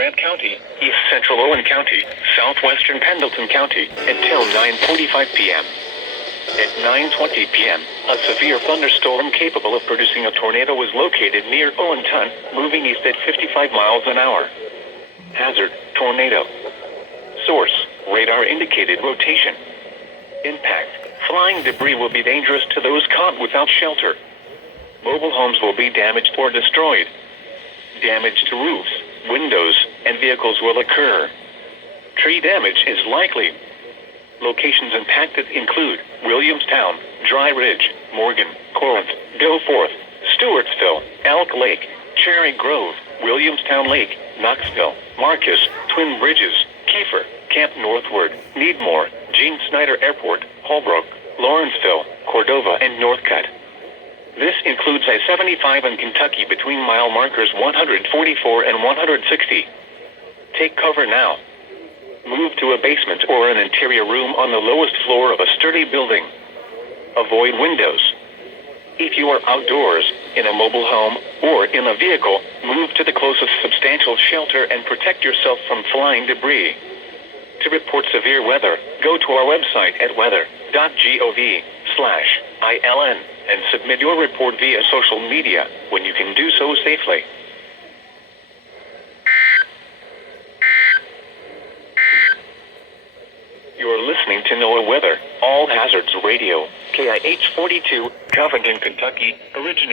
Grant County, East Central Owen County, Southwestern Pendleton County, until 9:45 p.m. At 9:20 p.m., a severe thunderstorm capable of producing a tornado was located near Owenton, moving east at 55 miles an hour. Hazard, tornado. Source, radar indicated rotation. Impact, flying debris will be dangerous to those caught without shelter. Mobile homes will be damaged or destroyed. Damage to roofs, windows, and vehicles will occur. Tree damage is likely. Locations impacted include Williamstown, Dry Ridge, Morgan, Corinth, Goforth, Stewartsville, Elk Lake, Cherry Grove, Williamstown Lake, Knoxville, Marcus, Twin Bridges, Kiefer, Camp Northward, Needmore, Gene Snyder Airport, Holbrook, Lawrenceville, Cordova, and Northcutt. This includes I-75 in Kentucky between mile markers 144 and 160. Take cover now. Move to a basement or an interior room on the lowest floor of a sturdy building. Avoid windows. If you are outdoors, in a mobile home, or in a vehicle, move to the closest substantial shelter and protect yourself from flying debris. To report severe weather, go to our website at weather.gov/ILN and submit your report via social media when you can do so safely. You're listening to NOAA Weather, All Hazards Radio, KIH 42, Covington, Kentucky, originating